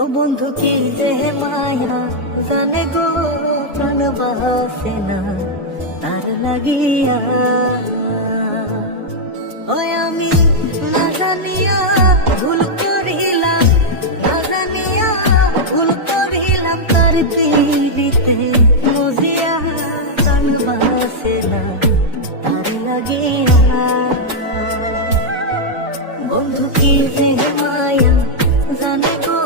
ও বন্ধু কি যে মায়া জানে গো প্রাণ বাসে না তার লাগিয়া। ওই আমি না জানিয়া ভুল করিলাম, না জানিয়া ভুল করিলাম তার দিতে মজিয়া প্রাণ বাসে না তার লাগিয়া। বন্ধু কি যে মায়া জানে গো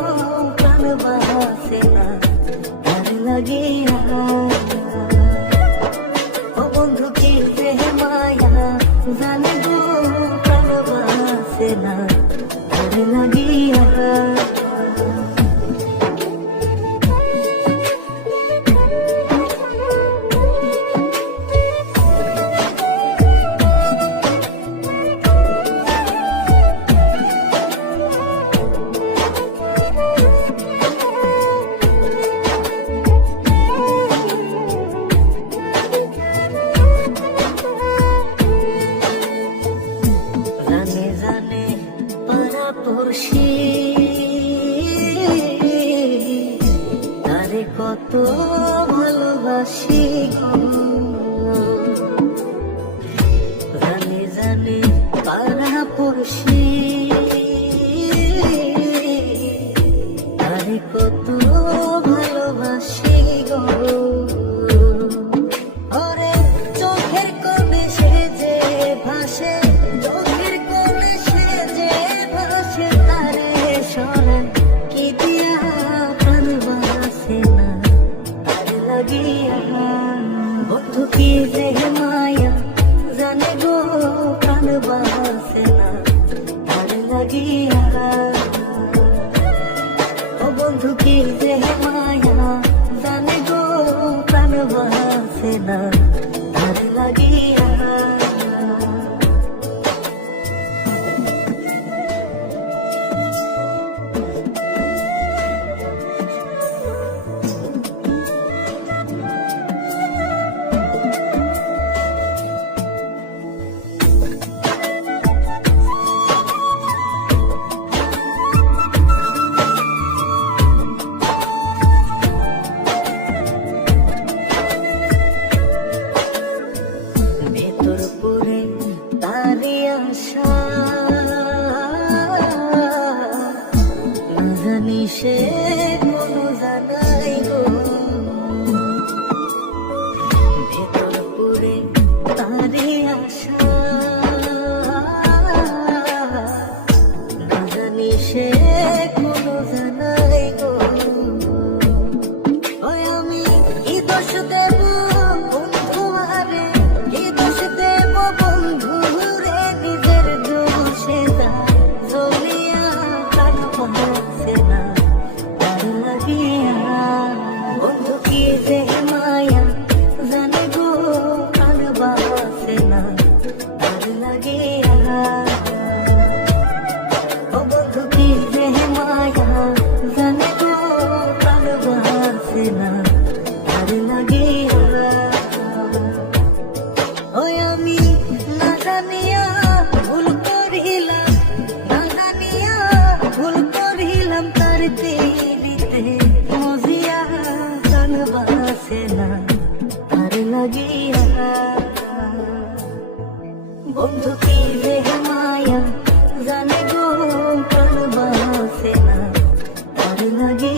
প্রাণ বাসে না তার লাগিয়া। ও বন্ধু কি যে মায়া জানে গো প্রাণ বাসে না তার লাগিয়া। পড়শি তারে কত ভালোবাসি গো, জানে জানে পাড়া পড়শি তারে কত ভালোবাসি গো। ওরে চোখের কোণে সে যে ভাসে, চোখের কোণে সে যে ভাসে তারে স্মরণ কি দিয়া প্রাণ বাসে না তার লাগিয়া। বন্ধু কি যে মায়া জানে গো প্রাণ বাসে না তার লাগিয়া। ও বন্ধু কি যে মায়া জানে গো প্রাণ বাসে না তার লাগিয়া। তারি আশা না জানি সে কোনো জানাই গো, ভেতর পুরে তারি আশা না জানি সে কোনো জানাই গো। ওই আমি কি দোষ দেব বন্ধু আরে, কি দোষ দেব বন্ধু রে, নিজের দোষে জ্বলিয়া প্রাণ বাসে না তার লাগিয়া। বন্ধু কি যে মায়া জানে গো প্রাণ বাসে না তার লাগিয়া। ও বন্ধু কি যে মায়া জানে গো প্রাণ বাসে না তার লাগিয়া। ওই আমি না জানিয়া ভুল করিলাম, না জানিয়া ভুল করিলাম তার দিতে মজিয়া প্রাণ বাসে না তার লাগিয়া। বন্ধু কি যে মায়া জানে গো প্রাণ বাসে না তার লাগিয়া।